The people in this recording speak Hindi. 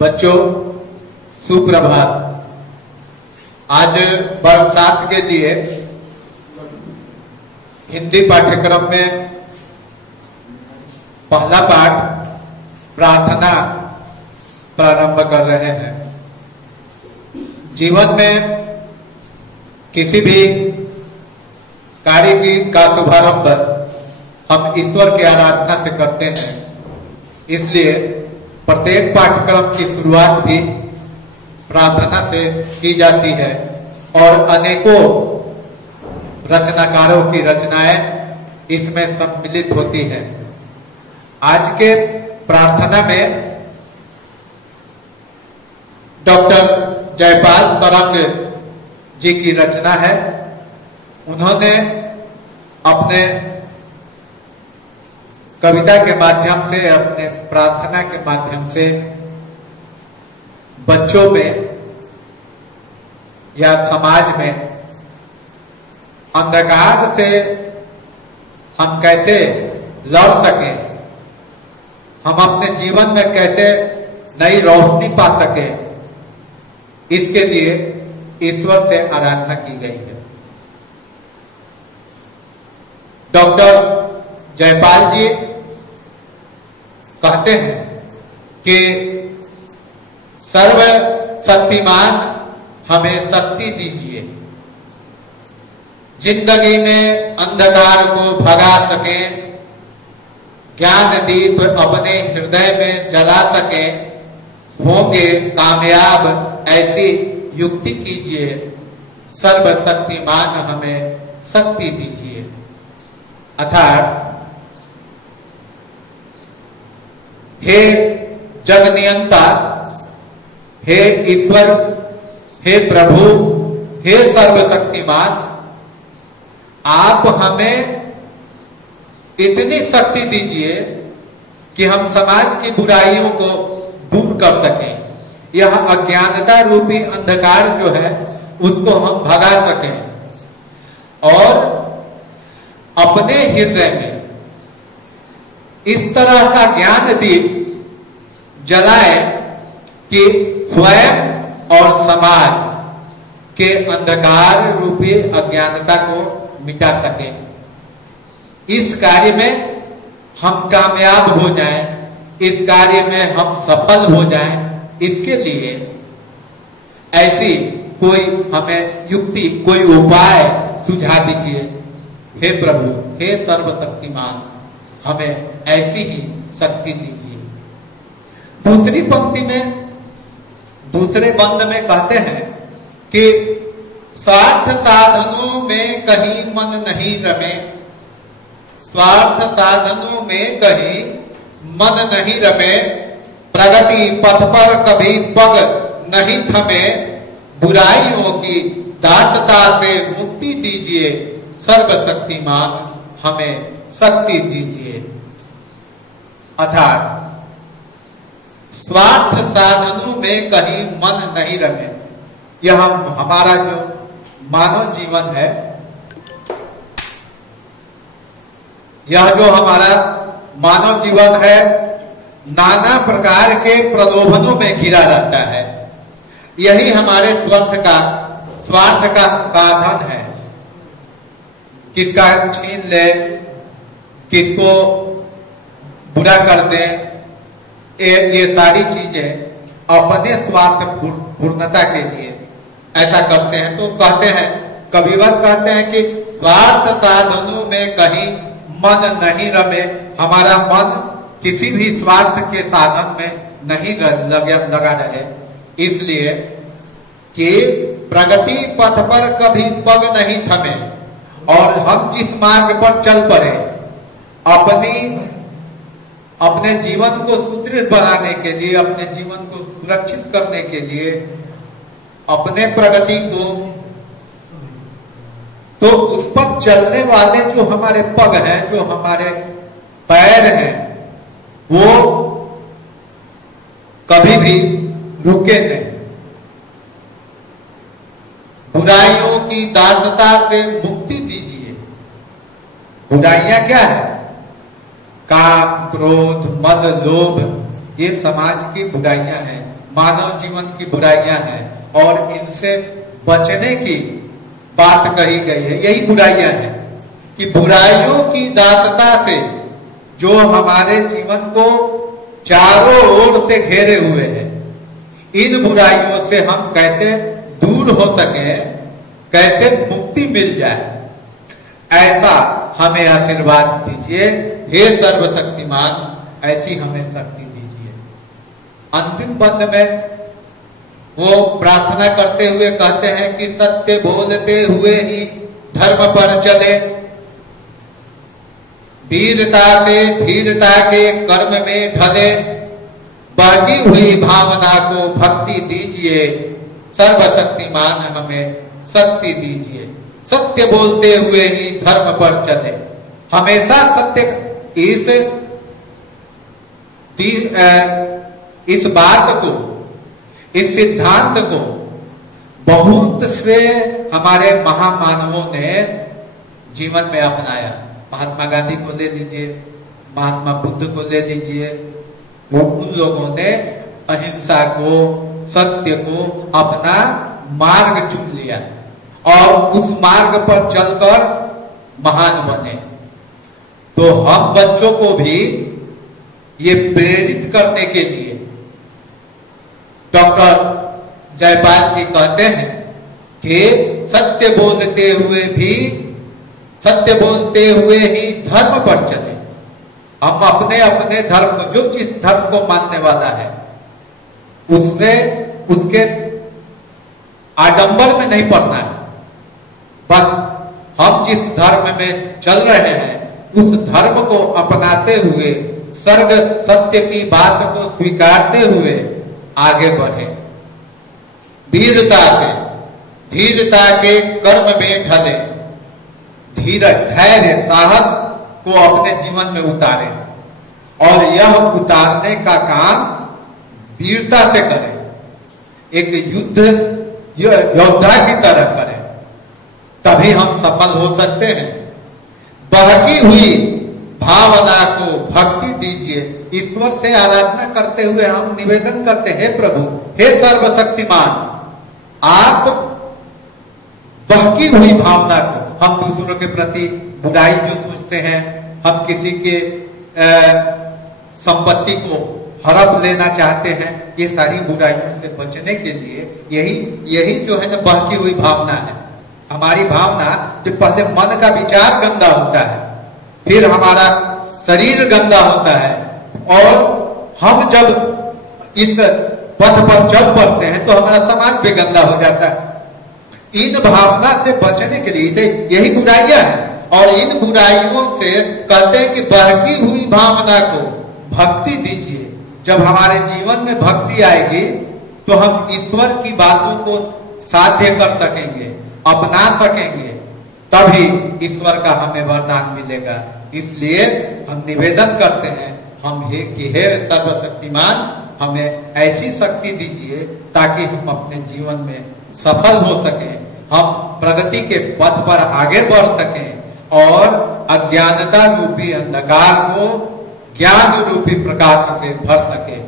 बच्चों सुप्रभात। आज वर्ग 7 के लिए हिंदी पाठ्यक्रम में पहला पाठ प्रार्थना प्रारंभ कर रहे हैं। जीवन में किसी भी कार्य का शुभारंभ हम ईश्वर की आराधना से करते हैं, इसलिए प्रत्येक पाठ्यक्रम की शुरुआत भी प्रार्थना से की जाती है और अनेकों रचनाकारों की रचनाएं इसमें सम्मिलित होती हैं। आज के प्रार्थना में डॉक्टर जयपाल तरंग जी की रचना है। उन्होंने अपने कविता के माध्यम से, अपने प्रार्थना के माध्यम से बच्चों में या समाज में अंधकार से हम कैसे लड़ सकें, हम अपने जीवन में कैसे नई रोशनी पा सकें, इसके लिए ईश्वर से आराधना की गई है। डॉक्टर जयपाल जी कहते हैं कि सर्व शक्तिमान हमें शक्ति दीजिए, जिंदगी में अंधकार को भगा सके, ज्ञान दीप अपने हृदय में जला सके, होंगे कामयाब ऐसी युक्ति कीजिए, सर्वशक्तिमान हमें शक्ति दीजिए। अर्थात हे जगनियंता, हे ईश्वर, हे प्रभु, हे सर्वशक्तिमान, आप हमें इतनी शक्ति दीजिए कि हम समाज की बुराइयों को दूर कर सकें, यह अज्ञानता रूपी अंधकार जो है उसको हम भगा सकें और अपने हृदय में इस तरह का ज्ञान दीप जलाए कि स्वयं और समाज के अंधकार रूपी अज्ञानता को मिटा सके। इस कार्य में हम कामयाब हो जाएं, इस कार्य में हम सफल हो जाएं, इसके लिए ऐसी कोई हमें युक्ति, कोई उपाय सुझा दीजिए। हे प्रभु, हे सर्वशक्तिमान, हमें ऐसी ही शक्ति दीजिए। दूसरी पंक्ति में, दूसरे बंद में कहते हैं कि स्वार्थ साधनों में कहीं मन नहीं रमे, स्वार्थ साधनों में कहीं मन नहीं रमे, प्रगति पथ पर कभी पग नहीं थमे, बुराइयों की दासता से मुक्ति दीजिए, सर्वशक्तिमान हमें शक्ति दीजिए। अर्थात स्वार्थ साधनों में कहीं मन नहीं रमे, यह हमारा जो मानव जीवन है, यह जो हमारा मानव जीवन है नाना प्रकार के प्रलोभनों में घिरा रहता है। यही हमारे स्वार्थ का साधन है। किसका छीन ले, किसको बुरा कर दे, ये सारी चीजें अपने स्वार्थ पूर्णता के लिए ऐसा करते हैं। तो कहते हैं, कविवर कहते हैं कि स्वार्थ साधनों में कहीं मन नहीं रमे, हमारा मन किसी भी स्वार्थ के साधन में नहीं लगा रहे, इसलिए कि प्रगति पथ पर कभी पग नहीं थमे और हम जिस मार्ग पर चल पड़े, अपने जीवन को सुदृढ़ बनाने के लिए, अपने जीवन को सुरक्षित करने के लिए, अपने प्रगति को, तो उस पर चलने वाले जो हमारे पग हैं, जो हमारे पैर हैं, वो कभी भी रुके नहीं। बुराइयों की दासता से मुक्ति दीजिए। बुराइयां क्या है? काम, क्रोध, मद, लोभ, ये समाज की बुराइयां हैं। मानव जीवन की बुराइयां हैं और इनसे बचने की बात कही गई है। यही बुराइयां हैं कि बुराइयों की दासता से जो हमारे जीवन को चारों ओर से घेरे हुए हैं, इन बुराइयों से हम कैसे दूर हो सके, कैसे मुक्ति मिल जाए, ऐसा हमें आशीर्वाद दीजिए। हे सर्वशक्तिमान, ऐसी हमें शक्ति दीजिए। अंतिम पद में वो प्रार्थना करते हुए कहते हैं कि सत्य बोलते हुए ही धर्म पर चले, वीरता से धीरता के कर्म में ढले, बहकी हुई भावना को भक्ति दीजिए। सर्वशक्तिमान हमें शक्ति दीजिए। सत्य बोलते हुए ही धर्म पर चले, हमेशा सत्य, इस बात को, इस सिद्धांत को बहुत से हमारे महामानवों ने जीवन में अपनाया। महात्मा गांधी को ले लीजिए, महात्मा बुद्ध को ले लीजिए, वो उन लोगों ने अहिंसा को, सत्य को अपना मार्ग चुन लिया और उस मार्ग पर चलकर महान बने। तो हम बच्चों को भी ये प्रेरित करने के लिए डॉक्टर जयपाल जी कहते हैं कि सत्य बोलते हुए ही धर्म पर चले। हम अपने अपने धर्म, जो जिस धर्म को मानने वाला है, उसके आडंबर में नहीं पड़ना है। बस हम जिस धर्म में चल रहे हैं उस धर्म को अपनाते हुए, सर्ग सत्य की बात को स्वीकारते हुए आगे बढ़े। वीरता से धीरता के कर्म में ढले, धीरज, धैर्य, साहस को अपने जीवन में उतारे और यह उतारने का काम वीरता से करें, एक युद्ध योद्धा की तरह करें, तभी हम सफल हो सकते हैं। बहकी हुई भावना को भक्ति दीजिए। ईश्वर से आराधना करते हुए हम निवेदन करते हैं, प्रभु, हे सर्वशक्तिमान, आप बहकी हुई भावना को, हम दूसरों के प्रति बुराई जो सोचते हैं, हम किसी के संपत्ति को हड़प लेना चाहते हैं, ये सारी बुराइयों से बचने के लिए यही जो है ना बहकी हुई भावना है। हमारी भावना जो पहले मन का विचार गंदा होता है, फिर हमारा शरीर गंदा होता है और हम जब इस पथ पर चल पड़ते हैं तो हमारा समाज भी गंदा हो जाता है। इन भावना से बचने के लिए यही बुराइयां हैं और इन बुराइयों से कहते हैं कि बहकी हुई भावना को भक्ति दीजिए। जब हमारे जीवन में भक्ति आएगी तो हम ईश्वर की बातों को साध्य कर सकेंगे, अपना सकेंगे, तभी ईश्वर का हमें वरदान मिलेगा। इसलिए हम निवेदन करते हैं, हे सर्वशक्तिमान, हमें ऐसी शक्ति दीजिए ताकि हम अपने जीवन में सफल हो सकें, हम प्रगति के पथ पर आगे बढ़ सकें और अज्ञानता रूपी अंधकार को ज्ञान रूपी प्रकाश से भर सके।